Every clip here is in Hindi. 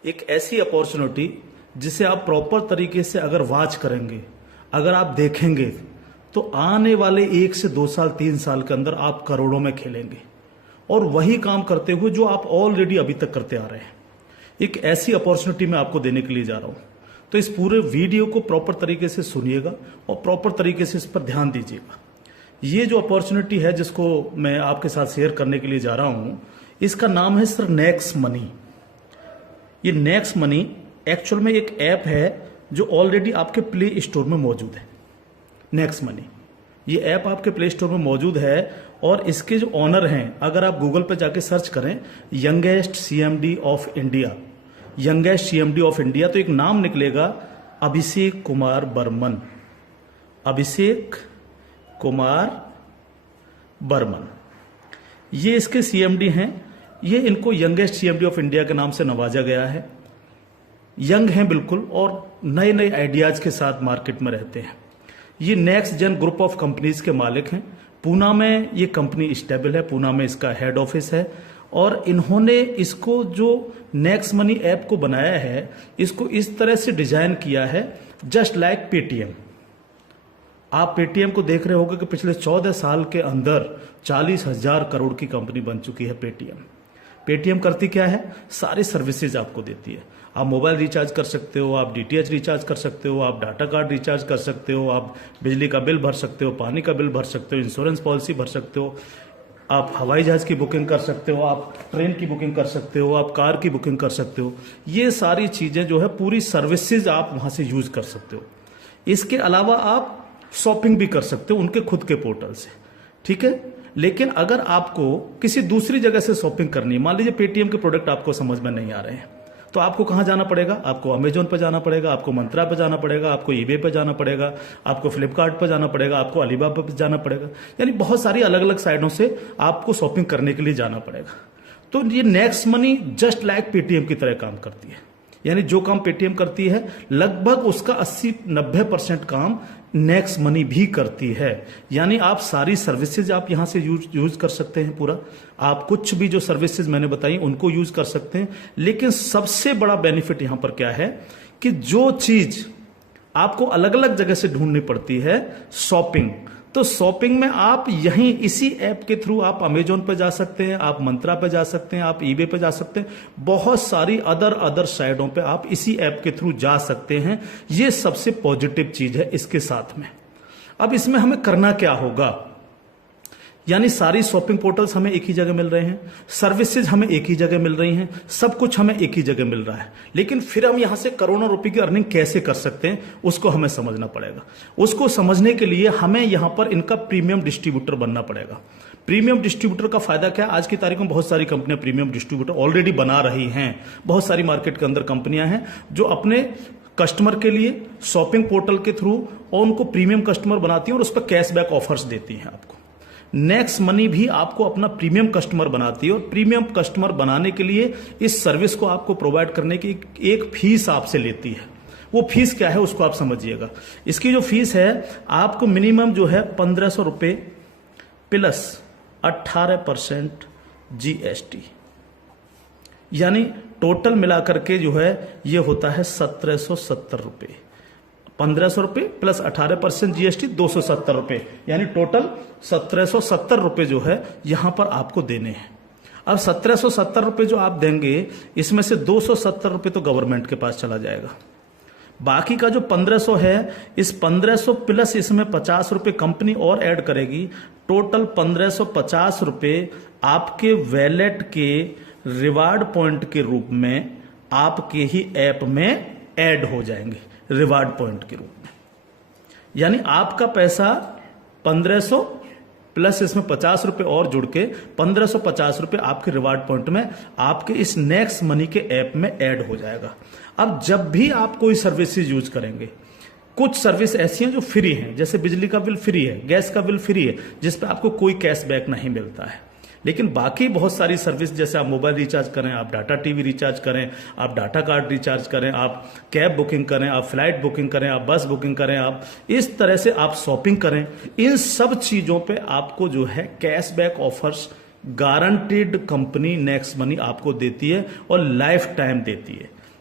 एक ऐसी अपॉर्चुनिटी जिसे आप प्रॉपर तरीके से अगर वॉच करेंगे, अगर आप देखेंगे, तो आने वाले 1 से 2 साल 3 साल के अंदर आप करोड़ों में खेलेंगे और वही काम करते हुए जो आप ऑलरेडी अभी तक करते आ रहे हैं। एक ऐसी अपॉर्चुनिटी मैं आपको देने के लिए जा रहा हूं, तो इस पूरे वीडियो को प्रॉपर तरीके से सुनिएगा और प्रॉपर तरीके से इस पर ध्यान दीजिएगा। ये जो अपॉर्चुनिटी है जिसको मैं आपके साथ शेयर करने के लिए जा रहा हूं, इसका नाम है सर नेक्स्ट मनी। ये नेक्स्ट मनी एक्चुअल में एक ऐप है जो ऑलरेडी आपके प्ले स्टोर में मौजूद है। नेक्स्ट मनी ये ऐप आपके प्ले स्टोर में मौजूद है और इसके जो ऑनर हैं, अगर आप गूगल पे जाके सर्च करें youngest CMD of India, youngest CMD of India, तो एक नाम निकलेगा अभिषेक कुमार बर्मन। अभिषेक कुमार बर्मन ये इसके सीएमडी हैं। ये इनको यंगेस्ट सीएमडी ऑफ इंडिया के नाम से नवाजा गया है। यंग हैं बिल्कुल और नए नए आइडियाज के साथ मार्केट में रहते हैं। ये next gen group of companies के मालिक हैं। पूना में ये कंपनी स्टेबल है, पूना में इसका हेड ऑफिस है और इन्होंने इसको जो नेक्स्ट मनी ऐप को बनाया है, इसको इस तरह से डिजाइन किया है जस्ट लाइक पेटीएम। आप पेटीएम को देख रहे होंगे कि पिछले 14 साल के अंदर 40,000 करोड़ की कंपनी बन चुकी है पेटीएम। पेटीएम करती क्या है? सारी सर्विसेज आपको देती है। आप मोबाइल रिचार्ज कर सकते हो, आप डीटीएच रिचार्ज कर सकते हो, आप डाटा कार्ड रिचार्ज कर सकते हो, आप बिजली का बिल भर सकते हो, पानी का बिल भर सकते हो, इंश्योरेंस पॉलिसी भर सकते हो, आप हवाई जहाज की बुकिंग कर सकते हो, आप ट्रेन की बुकिंग कर सकते हो, आप कार की बुकिंग कर सकते हो। ये सारी चीजें जो है पूरी सर्विसेज आप वहां से यूज कर सकते हो। इसके अलावा आप शॉपिंग भी कर सकते हो उनके खुद के पोर्टल से, ठीक है। लेकिन अगर आपको किसी दूसरी जगह से शॉपिंग करनी है, मान लीजिए पेटीएम के प्रोडक्ट आपको समझ में नहीं आ रहे हैं, तो आपको कहां जाना पड़ेगा? आपको अमेजोन पे जाना पड़ेगा, आपको मंत्रा पे जाना पड़ेगा, आपको ईबे पे जाना पड़ेगा, आपको फ्लिपकार्ट पे जाना पड़ेगा, आपको अलीबाबा पे जाना पड़ेगा। यानी बहुत सारी अलग अलग साइडों से आपको शॉपिंग करने के लिए जाना पड़ेगा। तो ये next money just like Paytm की तरह काम करती है। यानी जो काम पेटीएम करती है लगभग उसका 80-90% काम नेक्स्ट मनी भी करती है। यानी आप सारी सर्विसेज आप यहां से यूज कर सकते हैं पूरा। आप कुछ भी जो सर्विसेज मैंने बताई उनको यूज कर सकते हैं। लेकिन सबसे बड़ा बेनिफिट यहां पर क्या है कि जो चीज आपको अलग अलग जगह से ढूंढनी पड़ती है, शॉपिंग, तो शॉपिंग में आप यहीं इसी ऐप के थ्रू आप अमेजोन पे जा सकते हैं, आप मंत्रा पे जा सकते हैं, आप ईबे पे जा सकते हैं, बहुत सारी अदर साइडों पे आप इसी ऐप के थ्रू जा सकते हैं। ये सबसे पॉजिटिव चीज है इसके साथ में। अब इसमें हमें करना क्या होगा? यानी सारी शॉपिंग पोर्टल्स हमें एक ही जगह मिल रहे हैं, सर्विसेज हमें एक ही जगह मिल रही हैं, सब कुछ हमें एक ही जगह मिल रहा है। लेकिन फिर हम यहां से करोड़ों रुपए की अर्निंग कैसे कर सकते हैं उसको हमें समझना पड़ेगा। उसको समझने के लिए हमें यहां पर इनका प्रीमियम डिस्ट्रीब्यूटर बनना पड़ेगा। प्रीमियम डिस्ट्रीब्यूटर का फायदा क्या है? आज की तारीख में बहुत सारी कंपनियां प्रीमियम डिस्ट्रीब्यूटर ऑलरेडी बना रही हैं। बहुत सारी मार्केट के अंदर कंपनियां हैं जो अपने कस्टमर के लिए शॉपिंग पोर्टल के थ्रू और उनको प्रीमियम कस्टमर बनाती हैं और उस पर कैशबैक ऑफर्स देती हैं आपको। नेक्स्ट मनी भी आपको अपना प्रीमियम कस्टमर बनाती है और प्रीमियम कस्टमर बनाने के लिए इस सर्विस को आपको प्रोवाइड करने की एक फीस आपसे लेती है। वो फीस क्या है उसको आप समझिएगा। इसकी जो फीस है आपको मिनिमम जो है 1,500 रुपए प्लस 18% जीएसटी, यानी टोटल मिलाकर के जो है ये होता है 1,770 रुपए। 1,500 रुपए प्लस 18% जीएसटी 270 रुपए, यानी टोटल 1,770 रुपए जो है यहां पर आपको देने हैं। अब 1,770 रुपए जो आप देंगे, इसमें से 270 रुपए तो गवर्नमेंट के पास चला जाएगा। बाकी का जो 1,500 है, इस 1,500 प्लस इसमें 50 रुपए कंपनी और ऐड करेगी। टोटल 1,550 रुपए आपके वैलेट के रिवार्ड पॉइंट के रूप में आपके ही ऐप में ऐड हो जाएंगे, रिवार्ड पॉइंट के रूप में। यानी आपका पैसा 1,500 प्लस इसमें 50 रुपए और जुड़ के 1,550 रुपए आपके रिवार्ड पॉइंट में आपके इस नेक्स्ट मनी के ऐप में ऐड हो जाएगा। अब जब भी आप कोई सर्विसेज यूज करेंगे, कुछ सर्विस ऐसी हैं जो फ्री हैं, जैसे बिजली का बिल फ्री है, गैस का बिल फ्री है, जिस पे आपको कोई कैशबैक नहीं मिलता है। लेकिन बाकी बहुत सारी सर्विस, जैसे आप मोबाइल रिचार्ज करें, आप डाटा टीवी रिचार्ज करें, आप डाटा कार्ड रिचार्ज करें, आप कैब बुकिंग करें, आप फ्लाइट बुकिंग करें, आप बस बुकिंग करें, आप इस तरह से आप शॉपिंग करें, इन सब चीजों पे आपको जो है cashback offers guaranteed company next money आपको देती है और लाइफ टाइम देती है।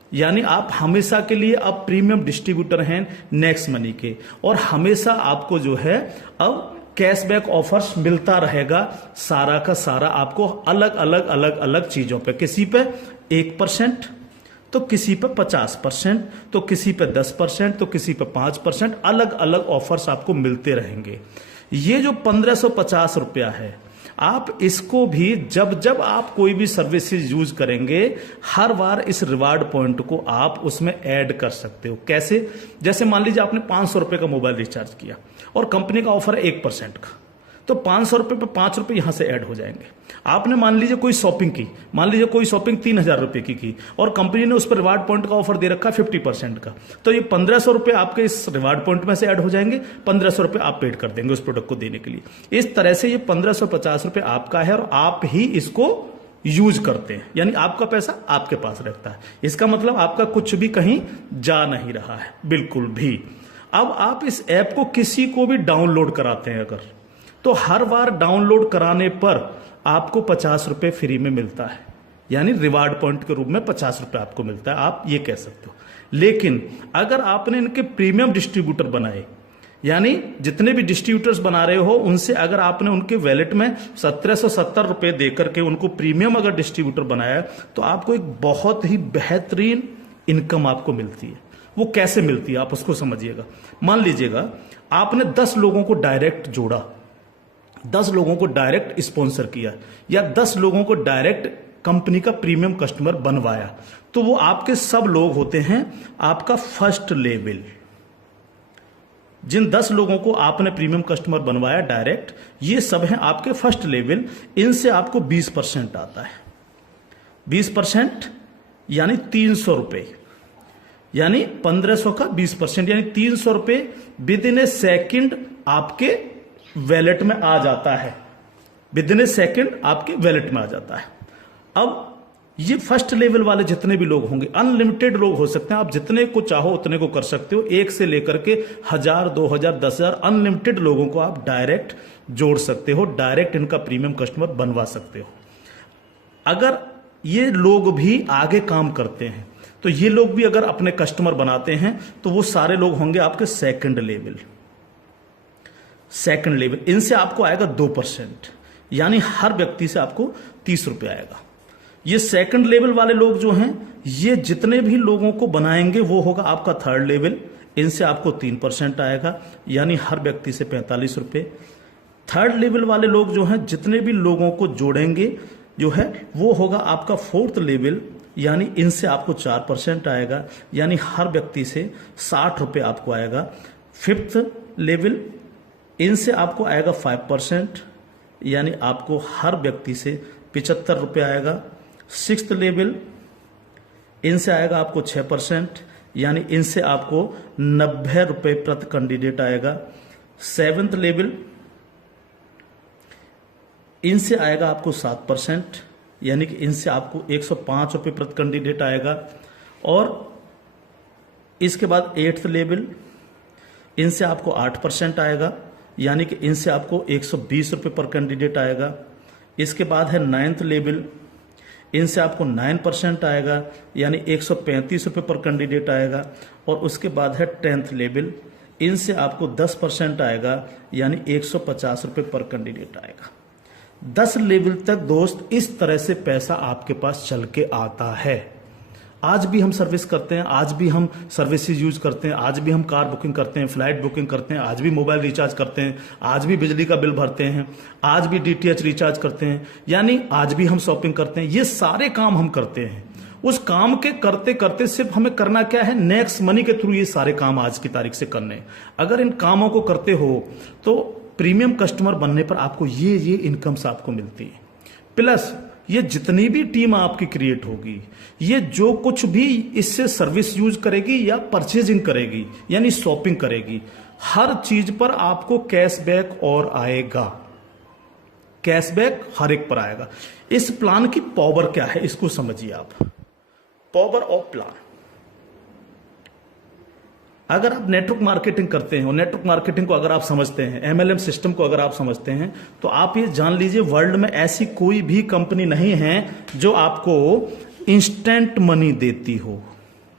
यानी आप हमेशा के लिए अब प्रीमियम डिस्ट्रीब्यूटर हैं नेक्स्ट मनी के, और हमेशा आपको जो है अब कैशबैक ऑफर्स मिलता रहेगा। सारा का सारा आपको अलग अलग अलग अलग चीजों पे, किसी पे 1%, तो किसी पे 50%, तो किसी पे 10%, तो किसी पे 5%, अलग अलग ऑफर्स आपको मिलते रहेंगे। ये जो 1550 रुपया है, आप इसको भी जब जब आप कोई भी सर्विसेज यूज करेंगे, हर बार इस रिवार्ड पॉइंट को आप उसमें ऐड कर सकते हो। कैसे? जैसे मान लीजिए आपने 500 रुपए का मोबाइल रिचार्ज किया और कंपनी का ऑफर है 1% का, तो 500 रुपए पे 5 रुपए यहां से ऐड हो जाएंगे। आपने मान लीजिए कोई शॉपिंग की, मान लीजिए कोई शॉपिंग 3000 रुपए की और कंपनी ने उस पर रिवार्ड पॉइंट का ऑफर दे रखा 50% का, तो ये 1500 रुपए आपके इस रिवार्ड पॉइंट में से ऐड हो जाएंगे, 1500 रुपए आप पेड कर देंगे उस प्रोडक्ट को देने के लिए। इस तरह से ये 1550 रुपए आपका है और आप ही इसको यूज करते हैं, यानी आपका पैसा आपके पास रहता है। इसका मतलब आपका कुछ भी कहीं जा नहीं रहा है, बिल्कुल भी। अब आप इस ऐप को किसी को भी डाउनलोड कराते हैं अगर, तो हर बार डाउनलोड कराने पर आपको 50 रुपए फ्री में मिलता है, यानी रिवार्ड पॉइंट के रूप में 50 रुपए आपको मिलता है, आप ये कह सकते हो। लेकिन अगर आपने इनके प्रीमियम डिस्ट्रीब्यूटर बनाए, यानी जितने भी डिस्ट्रीब्यूटर्स बना रहे हो उनसे अगर आपने उनके वैलेट में 1770 रुपए देकर के उनको प्रीमियम अगर डिस्ट्रीब्यूटर बनाया, तो आपको एक बहुत ही बेहतरीन इनकम आपको मिलती है। वो कैसे मिलती है आप उसको समझिएगा। मान लीजिएगा आपने 10 लोगों को डायरेक्ट जोड़ा, 10 लोगों को डायरेक्ट स्पॉन्सर किया, या 10 लोगों को डायरेक्ट कंपनी का प्रीमियम कस्टमर बनवाया, तो वो आपके सब लोग होते हैं आपका फर्स्ट लेवल। जिन 10 लोगों को आपने प्रीमियम कस्टमर बनवाया डायरेक्ट, ये सब हैं आपके फर्स्ट लेवल। इनसे आपको 20% आता है। 20% यानी 300 रुपए, यानी 1500 का 20%, यानी 300 रुपए विद इन ए सेकेंड आपके वैलेट में आ जाता है। विद इन ए सेकेंड आपके वैलेट में आ जाता है। अब ये फर्स्ट लेवल वाले जितने भी लोग होंगे, अनलिमिटेड लोग हो सकते हैं, आप जितने को चाहो उतने को कर सकते हो, 1 से लेकर के 1000, 2000, 10,000 अनलिमिटेड लोगों को आप डायरेक्ट जोड़ सकते हो, डायरेक्ट इनका प्रीमियम कस्टमर बनवा सकते हो। अगर ये लोग भी आगे काम करते हैं, तो ये लोग भी अगर अपने कस्टमर बनाते हैं, तो वो सारे लोग होंगे आपके सेकंड लेवल। सेकंड लेवल, इनसे आपको आएगा 2%, यानी हर व्यक्ति से आपको 30 रुपए आएगा। ये सेकंड लेवल वाले लोग जो हैं, ये जितने भी लोगों को बनाएंगे वो होगा आपका थर्ड लेवल। इनसे आपको 3% आएगा, यानी हर व्यक्ति से 45 रुपए। थर्ड लेवल वाले लोग जो हैं, जितने भी लोगों को जोड़ेंगे जो है, वो होगा आपका फोर्थ लेवल, यानी इनसे आपको 4% आएगा, यानी हर व्यक्ति से 60 रुपए आपको आएगा। फिफ्थ लेवल, इनसे आपको आएगा 5%, यानी आपको हर व्यक्ति से 75 रुपये आएगा। सिक्स्थ लेवल, इनसे आएगा आपको 6%, यानी इनसे आपको 90 रुपये प्रति कैंडिडेट आएगा। सेवेंथ लेवल, इनसे आएगा आपको 7%, यानी कि इनसे आपको 105 रुपये प्रति कैंडिडेट आएगा। और इसके बाद 8th लेवल, इनसे आपको 8% आएगा, यानी कि इनसे आपको 120 रुपये पर कैंडिडेट आएगा। इसके बाद है 9th लेवल, इनसे आपको 9% आएगा, यानी 135 रुपये पर कैंडिडेट आएगा। और उसके बाद है 10th लेवल, इनसे आपको 10% आएगा, यानी 150 रुपये पर कैंडिडेट आएगा। 10 लेवल तक दोस्त इस तरह से पैसा आपके पास चल के आता है। आज भी हम सर्विस करते हैं, आज भी हम सर्विसेज यूज करते हैं, आज भी हम कार बुकिंग करते हैं, फ्लाइट बुकिंग करते हैं, आज भी मोबाइल रिचार्ज करते हैं, आज भी बिजली का बिल भरते हैं, आज भी DTH रिचार्ज करते हैं, यानी आज भी हम शॉपिंग करते हैं। ये सारे काम हम करते हैं। उस काम के करते करते सिर्फ हमें करना क्या है, नेक्स्ट मनी के थ्रू ये सारे काम आज की तारीख से करने हैं। अगर इन कामों को करते हो तो प्रीमियम कस्टमर बनने पर आपको ये इनकम्स आपको मिलती है। प्लस ये जितनी भी टीम आपकी क्रिएट होगी, ये जो कुछ भी इससे सर्विस यूज करेगी या परचेजिंग करेगी, यानी शॉपिंग करेगी, हर चीज पर आपको कैशबैक और आएगा। कैशबैक हर एक पर आएगा। इस प्लान की पावर क्या है, इसको समझिए आप। पावर ऑफ प्लान, अगर आप नेटवर्क मार्केटिंग करते हैं और नेटवर्क मार्केटिंग को अगर आप समझते हैं, MLM सिस्टम को अगर आप समझते हैं, तो आप ये जान लीजिए वर्ल्ड में ऐसी कोई भी कंपनी नहीं है जो आपको इंस्टेंट मनी देती हो।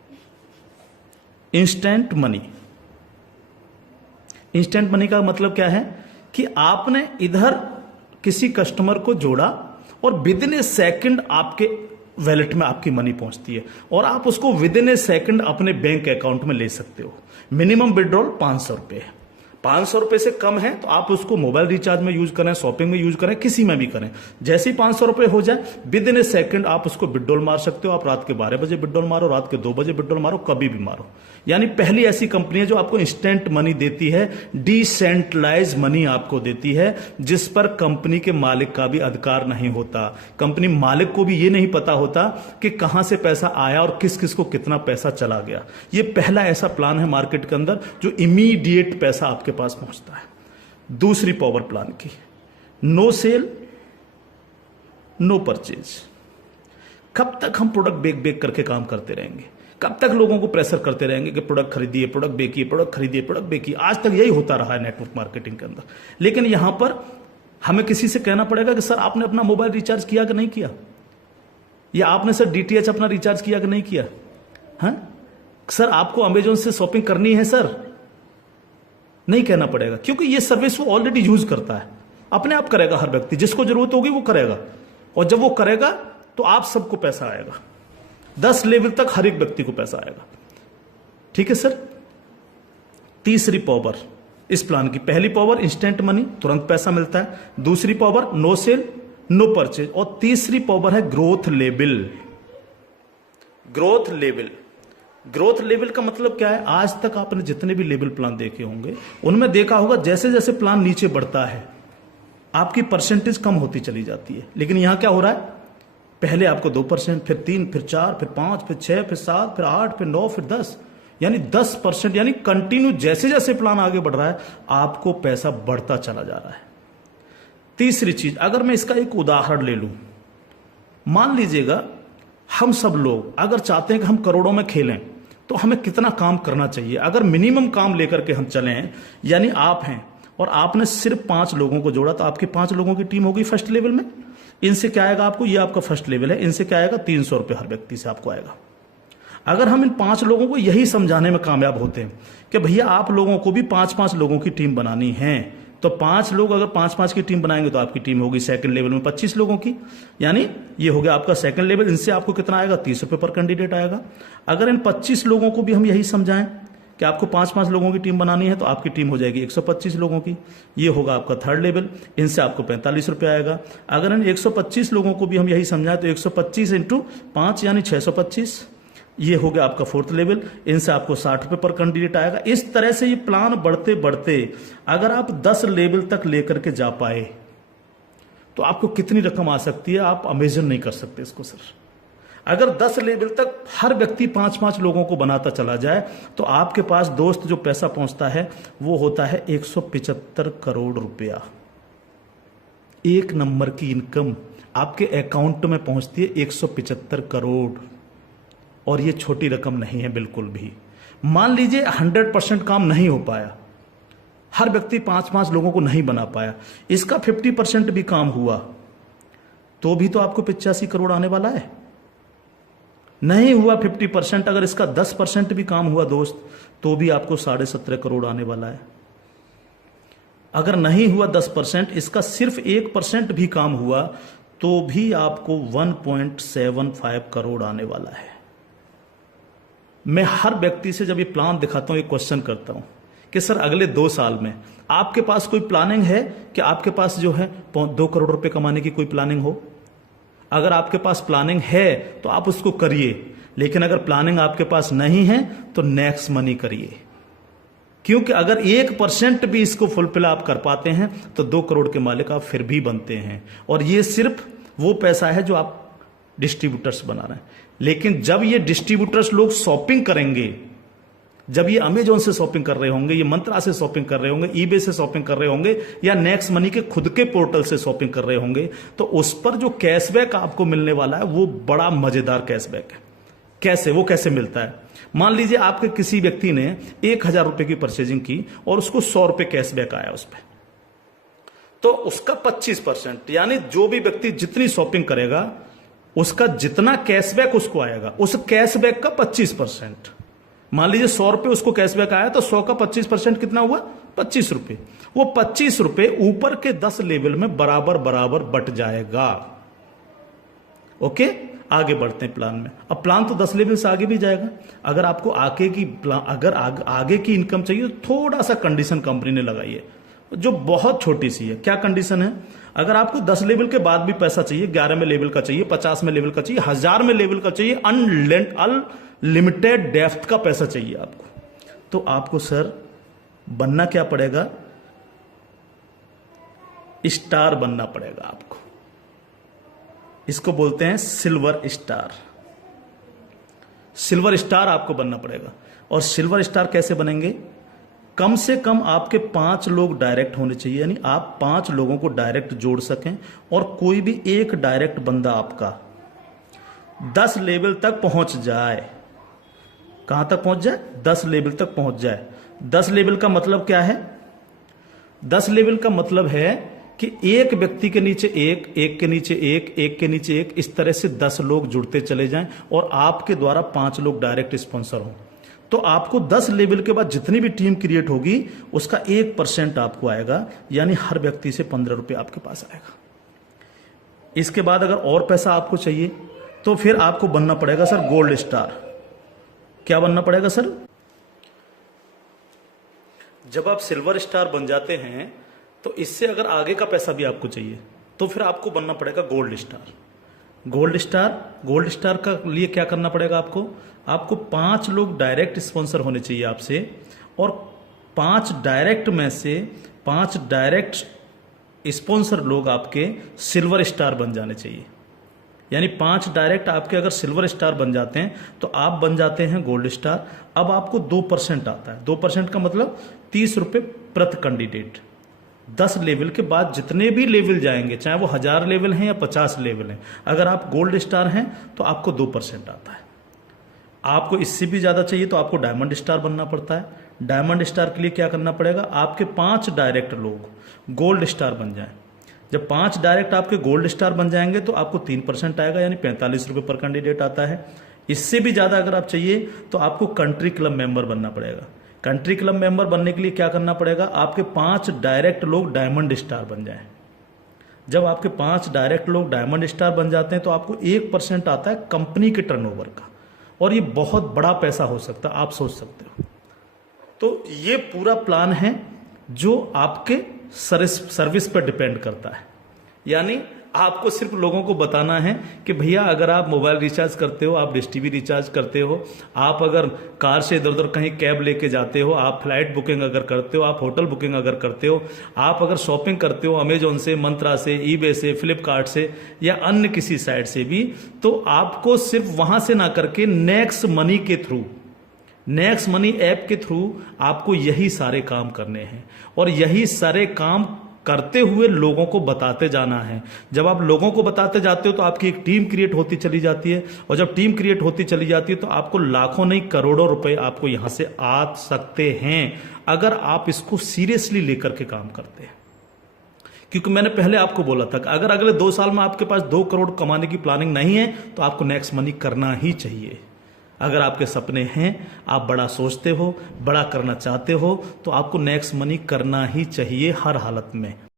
Instant money. इंस्टेंट मनी का मतलब क्या है कि आपने इधर किसी कस्टमर को जोड़ा और विद इन ए सेकंड आपके वैलेट में आपकी मनी पहुंचती है और आप उसको विद इन ए सेकंड अपने बैंक अकाउंट में ले सकते हो। मिनिमम विड्रॉल 500 रुपए है। 500 रुपए से कम है तो आप उसको मोबाइल रिचार्ज में यूज करें, शॉपिंग में यूज करें, किसी में भी करें। जैसे ही 500 रुपए हो जाए विद इन ए सेकंड आप उसको विड्रॉल मार सकते हो। आप रात के 12 बजे विड्रॉल मारो, रात के 2 बजे विड्रॉल मारो, कभी भी मारो। यानी पहली ऐसी कंपनी है जो आपको इंस्टेंट मनी देती है, डिसेंट्रलाइज मनी आपको देती है, जिस पर कंपनी के मालिक का भी अधिकार नहीं होता। कंपनी मालिक को भी ये नहीं पता होता कि कहां से पैसा आया और किस किस को कितना पैसा चला गया। ये पहला ऐसा प्लान है मार्केट के अंदर जो इमीडिएट पैसा आपके पास पहुंचता है। दूसरी पावर प्लान की, नो सेल नो परचेज। कब तक हम प्रोडक्ट बेक बेक करके काम करते रहेंगे? कब तक लोगों को प्रेशर करते रहेंगे कि प्रोडक्ट खरीदिए, प्रोडक्ट बेचिए, प्रोडक्ट खरीदिए, प्रोडक्ट बेचिए? आज तक यही होता रहा है नेटवर्क मार्केटिंग के अंदर। लेकिन यहां पर हमें किसी से कहना पड़ेगा कि सर आपने अपना मोबाइल रिचार्ज किया कि नहीं किया, या आपने सर डीटीएच अपना रिचार्ज किया कि नहीं किया, हाँ सर आपको अमेजोन से शॉपिंग करनी है सर, नहीं कहना पड़ेगा, क्योंकि ये सर्विस वो ऑलरेडी यूज करता है। अपने आप करेगा, हर व्यक्ति जिसको जरूरत होगी वो करेगा, और जब वो करेगा तो आप सबको पैसा आएगा। 10 लेवल तक हर एक व्यक्ति को पैसा आएगा। ठीक है सर। तीसरी पावर इस प्लान की, पहली पावर इंस्टेंट मनी, तुरंत पैसा मिलता है। दूसरी power no cell no purchase, और तीसरी पावर है growth level. Growth level, growth level का मतलब क्या है? आज तक आपने जितने भी लेवल प्लान देखे होंगे उनमें देखा होगा जैसे जैसे प्लान नीचे बढ़ता है आपकी परसेंटेज कम होती चली जाती है। लेकिन यहां क्या हो रहा है? पहले आपको 2%, फिर 3, फिर 4, फिर 5, फिर 6, फिर 7, फिर 8, फिर 9, फिर 10, यानी 10%, यानी कंटिन्यू जैसे जैसे प्लान आगे बढ़ रहा है आपको पैसा बढ़ता चला जा रहा है। तीसरी चीज, अगर मैं इसका एक उदाहरण ले लूं, मान लीजिएगा हम सब लोग अगर चाहते हैं कि हम करोड़ों में खेलें तो हमें कितना काम करना चाहिए? अगर मिनिमम काम लेकर के हम चलें, यानी आप हैं और आपने सिर्फ 5 लोगों को जोड़ा तो आपकी 5 लोगों की टीम होगी फर्स्ट लेवल में। इनसे क्या आएगा आपको? ये आपका फर्स्ट लेवल है, इनसे क्या आएगा? 300 रुपए हर व्यक्ति से आपको आएगा। अगर हम इन 5 लोगों को यही समझाने में कामयाब होते हैं कि भैया आप लोगों को भी 5-5 लोगों की टीम बनानी है, तो 5 लोग अगर 5-5 की टीम बनाएंगे तो आपकी टीम होगी सेकंड लेवल में 25 लोगों की, यानी ये हो गया आपका सेकंड लेवल। इनसे आपको कितना आएगा? 30 रुपए पर कैंडिडेट आएगा। अगर इन 25 लोगों को भी हम यही समझाएं कि आपको 5-5 लोगों की टीम बनानी है तो आपकी टीम हो जाएगी 125 लोगों की, ये होगा आपका थर्ड लेवल। इनसे आपको 45 रुपए आएगा। अगर इन 125 लोगों को भी हम यही समझाएं तो 125 × 5 यानी 625, ये हो गया आपका फोर्थ लेवल। इनसे आपको 60 रुपए पर कैंडिडेट आएगा। इस तरह से ये प्लान बढ़ते बढ़ते अगर आप 10 लेवल तक लेकर के जा पाए तो आपको कितनी रकम आ सकती है आप इमेजिन नहीं कर सकते इसको सर। अगर 10 लेवल तक हर व्यक्ति 5-5 लोगों को बनाता चला जाए तो आपके पास दोस्त जो पैसा पहुंचता है वो होता है 175 करोड़ रुपया। एक नंबर की इनकम आपके अकाउंट में पहुंचती है 175 करोड़, और ये छोटी रकम नहीं है बिल्कुल भी। मान लीजिए 100% काम नहीं हो पाया, हर व्यक्ति 5-5 लोगों को नहीं बना पाया, इसका 50% भी काम हुआ तो भी तो आपको 85 करोड़ आने वाला है। नहीं हुआ 50%, अगर इसका 10% भी काम हुआ दोस्त तो भी आपको 17.5 करोड़ आने वाला है। अगर नहीं हुआ 10%, इसका सिर्फ 1% भी काम हुआ तो भी आपको 1.75 करोड़ आने वाला है। मैं हर व्यक्ति से जब ये प्लान दिखाता हूं एक क्वेश्चन करता हूं कि सर अगले 2 साल में आपके पास कोई प्लानिंग है कि आपके पास जो है 2 करोड़ रुपए कमाने की कोई प्लानिंग हो? अगर आपके पास प्लानिंग है तो आप उसको करिए, लेकिन अगर प्लानिंग आपके पास नहीं है तो नेक्स्ट मनी करिए, क्योंकि अगर 1% भी इसको फुलफिल आप कर पाते हैं तो 2 करोड़ के मालिक आप फिर भी बनते हैं। और ये सिर्फ वो पैसा है जो आप डिस्ट्रीब्यूटर्स बना रहे हैं। लेकिन जब ये डिस्ट्रीब्यूटर्स लोग शॉपिंग करेंगे, जब ये अमेजोन से शॉपिंग कर रहे होंगे, ये मंत्रा से शॉपिंग कर रहे होंगे, ईबे से शॉपिंग कर रहे होंगे, या नेक्स्ट मनी के खुद के पोर्टल से शॉपिंग कर रहे होंगे, तो उस पर जो कैशबैक आपको मिलने वाला है वो बड़ा मजेदार कैशबैक है। कैसे? वो कैसे मिलता है? मान लीजिए आपके किसी व्यक्ति ने 1000 रुपए की परचेजिंग की और उसको 100 रुपए कैशबैक आया उस पर, तो उसका 25%, यानी जो भी व्यक्ति जितनी शॉपिंग करेगा उसका जितना कैशबैक उसको आएगा, उस कैशबैक का 25%, मान लीजिए 100 रुपए उसको कैशबैक आया तो 100 का 25% कितना हुआ? 25 रुपए। वो 25 रुपए ऊपर के 10 लेवल में बराबर बराबर बट जाएगा। ओके, आगे बढ़ते हैं प्लान में। अब प्लान तो 10 लेवल से आगे भी जाएगा। अगर आपको आगे की इनकम चाहिए तो थोड़ा सा कंडीशन कंपनी ने लगाई है जो बहुत छोटी सी है। क्या कंडीशन है? अगर आपको 10 लेवल के बाद भी पैसा चाहिए, 11 में लेवल का चाहिए, 50 में लेवल का चाहिए, 1000 में लेवल का चाहिए, अनलिमिटेड डेप्थ का पैसा चाहिए आपको, तो आपको सर बनना क्या पड़ेगा? स्टार बनना पड़ेगा आपको। इसको बोलते हैं सिल्वर स्टार। सिल्वर स्टार आपको बनना पड़ेगा। और सिल्वर स्टार कैसे बनेंगे? कम से कम आपके 5 लोग डायरेक्ट होने चाहिए, यानी आप 5 लोगों को डायरेक्ट जोड़ सकें और कोई भी एक डायरेक्ट बंदा आपका 10 लेवल तक पहुंच जाए। कहां तक पहुंच जाए? 10 लेवल तक पहुंच जाए। 10 लेवल का मतलब क्या है? 10 लेवल का मतलब है कि एक व्यक्ति के नीचे एक, एक के नीचे एक, एक के नीचे एक, इस तरह से 10 लोग जुड़ते चले जाएं और आपके द्वारा 5 लोग डायरेक्ट स्पॉन्सर हों। तो आपको 10 लेवल के बाद जितनी भी टीम क्रिएट होगी उसका 1% आपको आएगा, यानी हर व्यक्ति से 15 रुपए आपके पास आएगा। इसके बाद अगर और पैसा आपको चाहिए तो फिर आपको बनना पड़ेगा सर गोल्ड स्टार। क्या बनना पड़ेगा सर? जब आप सिल्वर स्टार बन जाते हैं तो इससे अगर आगे का पैसा भी आपको चाहिए तो फिर आपको बनना पड़ेगा गोल्ड स्टार। गोल्ड स्टार का लिए क्या करना पड़ेगा आपको? आपको 5 लोग डायरेक्ट स्पॉन्सर होने चाहिए आपसे, और 5 डायरेक्ट में से 5 डायरेक्ट स्पॉन्सर लोग आपके सिल्वर स्टार बन जाने चाहिए। यानी 5 डायरेक्ट आपके अगर सिल्वर स्टार बन जाते हैं तो आप बन जाते हैं गोल्ड स्टार। अब आपको 2% आता है। 2% का मतलब 30 रुपए प्रति कैंडिडेट। 10 लेवल के बाद जितने भी लेवल जाएंगे, चाहे वो 1000 लेवल हैं या 50 लेवल हैं, अगर आप गोल्ड स्टार हैं तो आपको 2% आता है। आपको इससे भी ज्यादा चाहिए तो आपको डायमंड स्टार बनना पड़ता है। डायमंड स्टार के लिए क्या करना पड़ेगा? आपके 5 डायरेक्ट लोग गोल्ड स्टार बन जाएं। जब 5 डायरेक्ट आपके गोल्ड स्टार बन जाएंगे तो आपको 3% आएगा, यानी 45 रुपए पर कैंडिडेट आता है। इससे भी ज्यादा अगर आप चाहिए तो आपको कंट्री क्लब मेंबर बनना पड़ेगा। कंट्री क्लब मेंबर बनने के लिए क्या करना पड़ेगा? आपके 5 डायरेक्ट लोग डायमंड स्टार बन जाएं। जब आपके 5 डायरेक्ट लोग डायमंड स्टार बन जाते हैं तो आपको 1% आता है कंपनी के टर्नओवर का, और ये बहुत बड़ा पैसा हो सकता है, आप सोच सकते हो। तो ये पूरा प्लान है जो आपके सर्विस पर डिपेंड करता है। यानी आपको सिर्फ लोगों को बताना है कि भैया अगर आप मोबाइल रिचार्ज करते हो, आप डिश टीवी रिचार्ज करते हो, आप अगर कार से इधर उधर कहीं कैब लेके जाते हो, आप फ्लाइट बुकिंग अगर करते हो, आप होटल बुकिंग अगर करते हो, आप अगर शॉपिंग करते हो अमेजोन से, मंत्रा से, ईबे से, फ्लिपकार्ट से या अन्य किसी साइट से भी, तो आपको सिर्फ वहां से ना करके नेक्स्ट मनी के थ्रू, नेक्स्ट मनी ऐप के थ्रू आपको यही सारे काम करने हैं, और यही सारे काम करते हुए लोगों को बताते जाना है। जब आप लोगों को बताते जाते हो तो आपकी एक टीम क्रिएट होती चली जाती है, और जब टीम क्रिएट होती चली जाती है तो आपको लाखों नहीं करोड़ों रुपए आपको यहां से आ सकते हैं अगर आप इसको सीरियसली लेकर के काम करते हैं। क्योंकि मैंने पहले आपको बोला था कि अगर अगले 2 साल में आपके पास 2 करोड़ कमाने की प्लानिंग नहीं है तो आपको नेक्स्ट मनी करना ही चाहिए। अगर आपके सपने हैं, आप बड़ा सोचते हो, बड़ा करना चाहते हो, तो आपको नेक्स्ट मनी करना ही चाहिए हर हालत में।